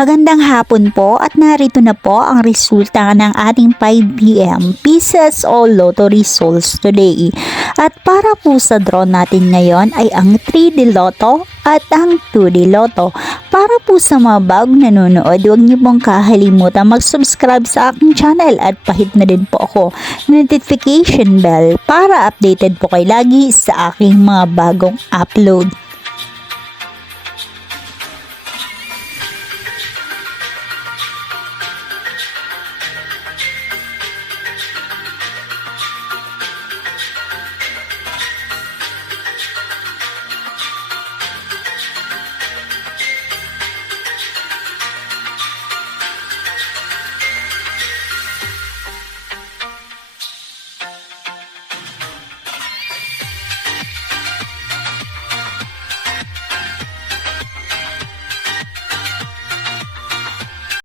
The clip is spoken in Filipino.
Magandang hapon po at narito na po ang resulta ng ating 5 p.m. Pieces o Lotto results today. At para po sa draw natin ngayon ay ang 3D Lotto at ang 2D Lotto. Para po sa mga bagong nanonood, huwag niyo pong kakalimutan mag-subscribe sa aking channel at pahit na din po ako notification bell para updated po kayo lagi sa aking mga bagong upload.